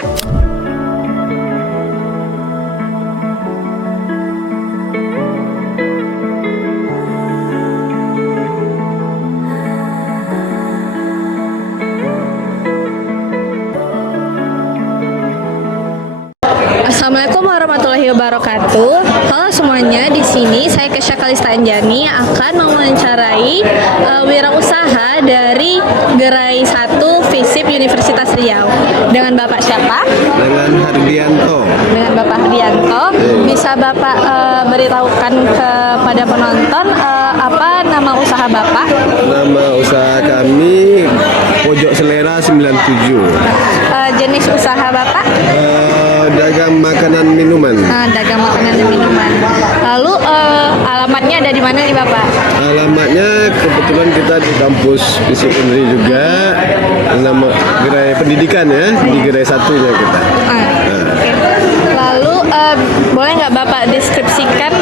Assalamualaikum warahmatullahi wabarakatuh. Halo semuanya, di sini saya Kesha Kalista Anjani akan mewawancarai wirausaha dari Gerai 1 FISIP Universitas Riau. Dengan Bapak siapa? Dengan Hardianto. Dengan Bapak Hardianto. Bisa Bapak beritahukan kepada penonton apa nama usaha Bapak? Nama usaha kami Pojok Selera 97. Jenis usaha Bapak? Dagang makanan minuman. Dagang makanan dan minuman. Lalu alamatnya ada di mana nih Bapak? Alamatnya kebetulan kita di kampus FISIP Unri juga. Nama gerai pendidikan ya, di gerai satunya kita. Okay. Lalu boleh nggak Bapak deskripsikan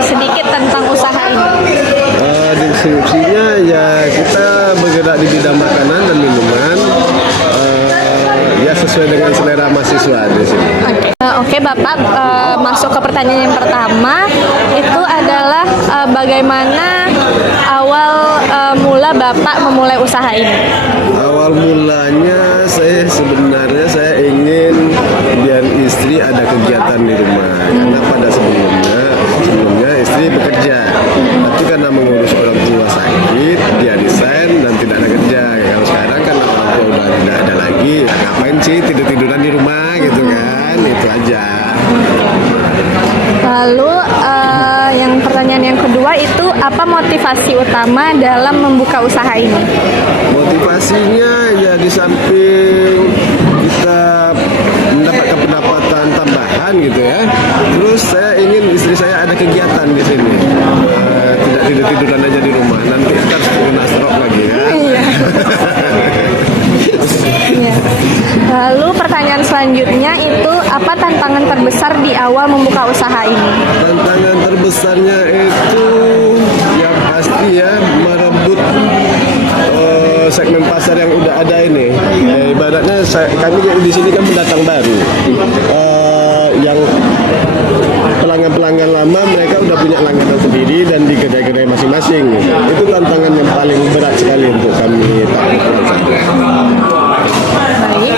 sedikit tentang usaha ini? Deskripsinya ya kita bergerak di bidang makanan dan minuman. Ya sesuai dengan selera mahasiswa di sini. Oke, Bapak, masuk ke pertanyaan yang pertama, itu adalah bagaimana awal mula Bapak memulai usaha ini? Awal mulanya saya sebenarnya saya ingin biar istri ada kegiatan di rumah. Karena pada sebelumnya istri bekerja, tapi karena mengurus orang tua sakit, dia resign dan tidak ada kerja. Kalau sekarang kan orang tua udah tidak ada lagi, ya ngapain sih tidur-tiduran di rumah gitu kan, itu aja. Lalu yang pertanyaan yang kedua itu apa motivasi utama dalam membuka usaha ini? Motivasinya ya di samping kita mendapatkan pendapatan tambahan gitu ya. Terus saya ingin istri saya ada kegiatan di sini. Tidak tidur-tiduran aja di rumah. Nanti kita harus kena stroke lagi ya. Iya. Lalu pertanyaan selanjutnya itu apa tantangan terbesar di awal membuka usaha ini? Tantangan terbesarnya itu yang pasti ya merebut segmen pasar yang udah ada ini. Ibaratnya kami di sini kan pendatang baru. Yang pelanggan-pelanggan lama mereka udah punya langganan sendiri dan di kedai-kedai masing-masing. Itu tantangan yang paling berat sekali untuk kami taklukkan. Baik.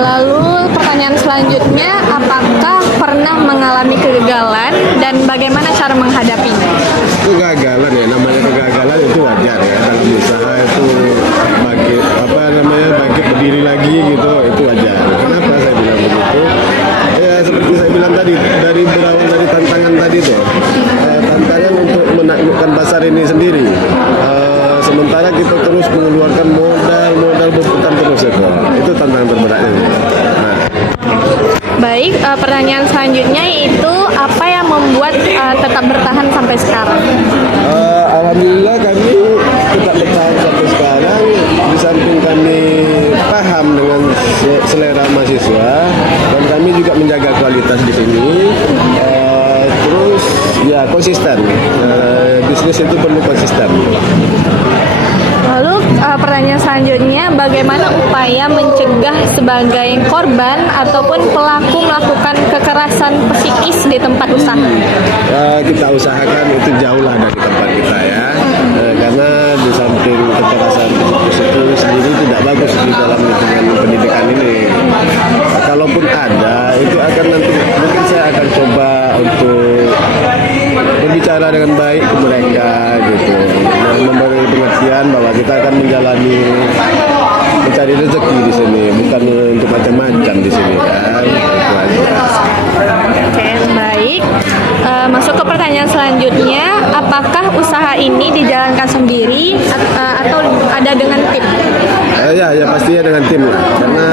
Lalu pertanyaan selanjutnya, apakah pernah mengalami kegagalan dan bagaimana cara menghadapinya? Kegagalan ya, namanya kegagalan itu wajar ya dalam usaha itu bangkit berdiri lagi gitu, itu wajar. Kenapa saya bilang begitu? Ya seperti saya bilang tadi, berawal dari tantangan tadi tuh, tantangan untuk menaklukkan pasar ini sendiri. Sementara kita terus mengeluarkan modal berputar terus itu tantangan terberatnya. Baik, pertanyaan selanjutnya itu apa yang membuat tetap bertahan sampai sekarang? Alhamdulillah kami tetap bertahan sampai sekarang. Di samping kami paham dengan selera mahasiswa dan kami juga menjaga kualitas di sini. Terus ya konsisten. Bisnis itu perlu konsisten. Lalu pertanyaan selanjutnya, bagaimana upaya mencegah sebagai korban ataupun pelaku melakukan kekerasan psikis di tempat usaha? Kita usahakan itu jauh lah dari tempat kita ya, karena di samping kekerasan psikis itu sendiri tidak bagus di dalam lingkungan pendidikan ini. Kalaupun ada, itu akan nanti mungkin saya akan coba untuk berbicara dengan baik ke mereka gitu, memberi pengertian bahwa kita akan menjalani mencari rezeki di sini, bukan untuk macam-macam di sini kan. Oke, baik. Masuk ke pertanyaan selanjutnya, apakah usaha ini dijalankan sendiri atau ada dengan tim? Ya pastinya dengan tim lah, karena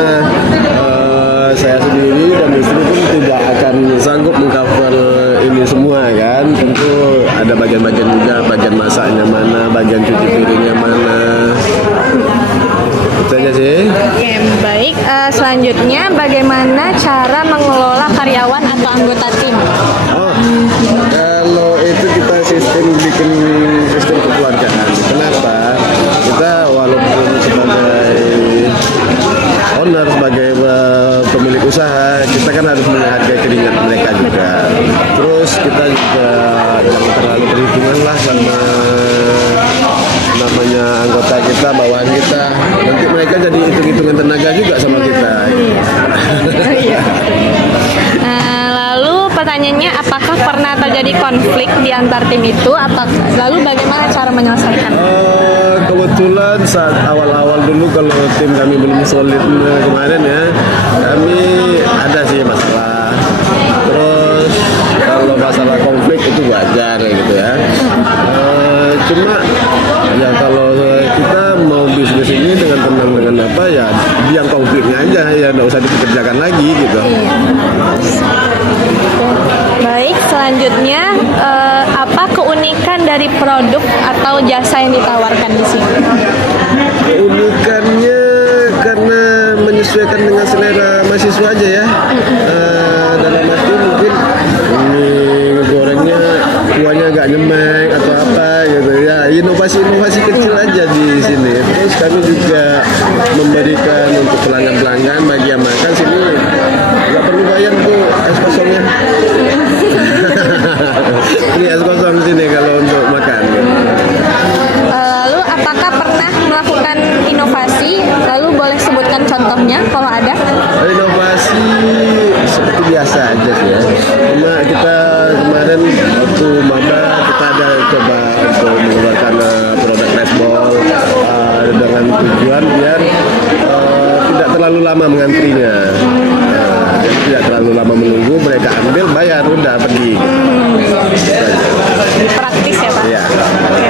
saya sendiri dan istri pun tidak akan sanggup mengcover ini semua kan. Tentu ada bagian-bagian juga, bagian masaknya mana, bagian cuci piringnya mana. Itu aja sih. Oke, baik. Selanjutnya bagaimana cara mengelola karyawan atau anggota tim? Kalau itu kita bikin sistem kekeluargaan. Kenapa? Kita walaupun sebagai owner, sebagai usaha kita kan harus menghargai keringat mereka juga. Terus kita juga jangan terlalu perhitungan lah sama namanya anggota kita, bawahan kita. Nanti mereka jadi hitung-hitungan tenaga juga sama kita. Iya. Lalu pertanyaannya, apakah pernah terjadi konflik di antar tim itu? Lalu bagaimana cara menyelesaikan? Kebetulan saat awal-awal dulu kalau tim kami belum solid kemarin ya, kami ada sih masalah. Terus kalau masalah konflik itu wajar gitu ya. Cuma ya kalau kita mau bisnis ini dengan tenang dengan apa ya, biang konfliknya aja ya, nggak usah dikerjakan lagi gitu. Baik, selanjutnya apa keunikan dari produk atau jasa yang ditawarkan di sini? Keunikannya karena menyesuaikan dengan selera mahasiswa aja ya. Dalam arti mungkin ini gorengnya kuahnya agak nyemek atau apa gitu ya, inovasi-inovasi kecil aja di sini. Terus kami juga memberikan untuk pelanggan-pelanggan bagi yang makan sini nggak perlu bayar tuh es kosongnya. Ini es kosong sini kalau untuk makan. Lalu apakah pernah melakukan inovasi? Lalu boleh sebutkan contohnya kalau ada? Inovasi seperti biasa aja sih ya. Cuma kita kemarin waktu maba kita ada coba untuk mengeluarkan produk baseball dengan tujuan biar tidak terlalu lama mengantrinya. Jadi tidak terlalu lama menunggu, mereka ambil, bayar, udah pergi. Praktis ya Pak? Iya. Oke.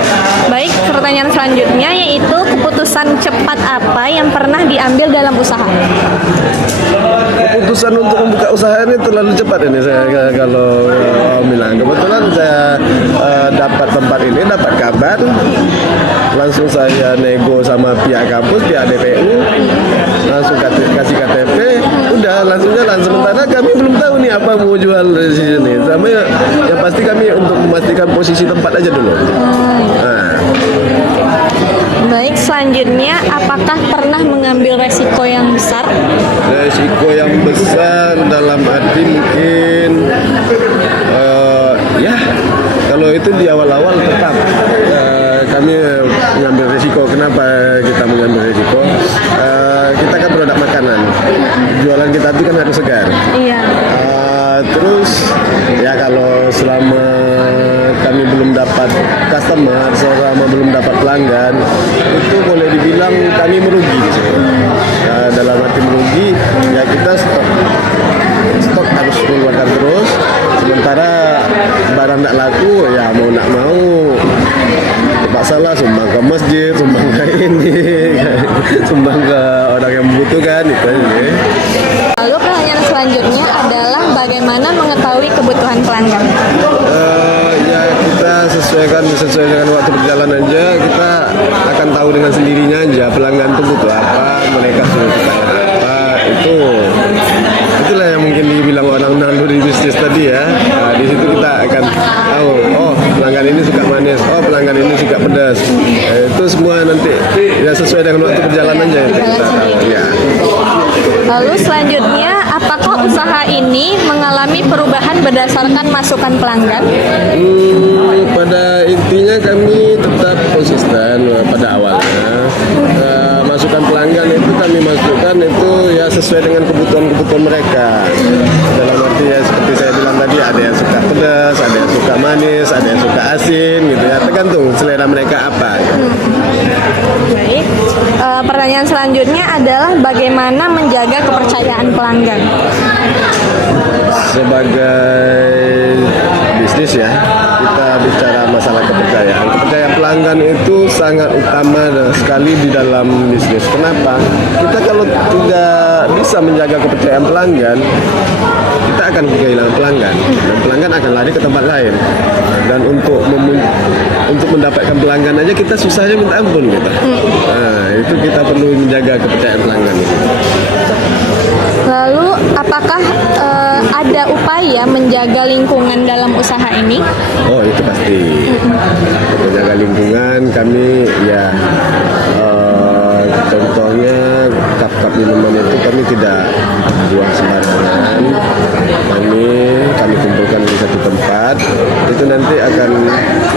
Baik, pertanyaan selanjutnya yaitu keputusan cepat apa yang pernah diambil dalam usaha? Keputusan untuk membuka usaha ini terlalu cepat ini saya kalau bilang. Kebetulan saya dapat tempat ini, dapat kabar, langsung saya nego sama pihak kampus, pihak DPU, langsung kasih KTP, udah langsung jalan. Sementara kami belum tahu nih apa mau jual di sini. Sama yang pasti kami untuk memastikan posisi tempat aja dulu. Baik, selanjutnya apakah pernah mengambil resiko yang besar? Resiko yang besar dalam arti mungkin ya kalau itu di awal-awal tetap kami mengambil resiko. Kenapa kita mengambil resiko? Kita kan produk makanan, jualan kita itu kan harus segar. Iya. Terus ya kalau selama kami belum dapat customer, selama belum dapat pelanggan, itu boleh dibilang kami merugi di sini. Dalam arti merugi, ya kita stok harus mengeluarkan terus. Sementara barang tak laku, ya mau nak mau terpaksalah sumbang ke masjid, sumbang ke ini, sumbang ke orang yang membutuhkan itu aja. Lalu pertanyaan selanjutnya adalah bagaimana mengetahui kebutuhan pelanggan? Ya kita sesuai dengan waktu berjalan aja, kita akan tahu dengan sendirinya aja pelanggan itu butuh apa, mereka suka apa, itulah yang mungkin dibilang orang naluri bisnis tadi ya. Di situ kita akan tahu, oh pelanggan ini suka manis, oh pelanggan ini suka pedas. Itu semua nanti ya sesuai dengan waktu berjalan aja itu kita tahu ya. Lalu selanjutnya, apakah usaha ini mengalami perubahan berdasarkan masukan pelanggan? Pada intinya kami tetap konsisten pada awalnya. Masukan pelanggan itu kami masukkan itu ya sesuai dengan kebutuhan mereka. Dalam arti ya seperti saya bilang tadi, ada yang suka pedas, ada yang suka manis, ada yang suka asin gitu ya. Tergantung selera mereka apa. Baik. Pertanyaan selanjutnya adalah bagaimana menjaga kepercayaan pelanggan? Sebagai bisnis ya, kita bicara masalah kepercayaan. Kepercayaan pelanggan itu sangat utama sekali di dalam bisnis. Kenapa? Kita kalau tidak bisa menjaga kepercayaan pelanggan, kita akan kehilangan pelanggan. Dan pelanggan akan lari ke tempat lain. Dan untuk mendapatkan pelanggan aja kita susahnya minta ampun gitu. Nah, itu kita perlu menjaga kepercayaan pelanggan. Lalu apakah ada upaya menjaga lingkungan dalam usaha ini? Oh itu pasti. Menjaga lingkungan kami ya contohnya cup minuman itu kami tidak buang sembarangan. Kami kumpulkan di satu tempat. Itu nanti akan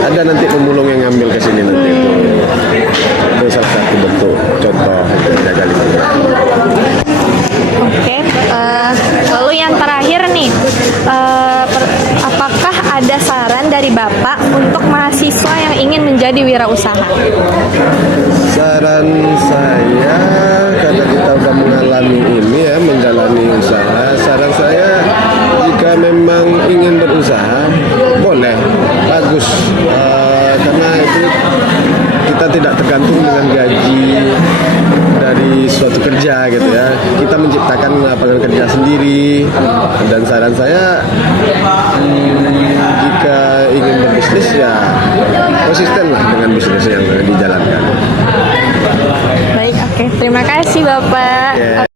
ada nanti pemulung yang ngambil ke sini nanti itu salah satu bentuk contoh untuk menjaga lingkungan. Oke, lalu yang terakhir nih, apakah ada saran dari Bapak untuk mahasiswa yang ingin menjadi wirausaha? Saran saya, karena kita sudah mengalami ini ya, menjalani usaha, saran saya jika memang ingin berusaha, boleh, bagus. Karena itu kita tidak tergantung dengan gaji dari suatu kerja gitu ya. Kita menciptakan lapangan kerja sendiri. Dan saran saya, jika ingin berbisnis ya konsistenlah dengan bisnis yang dijalankan. Baik, oke. Terima kasih Bapak. Oke.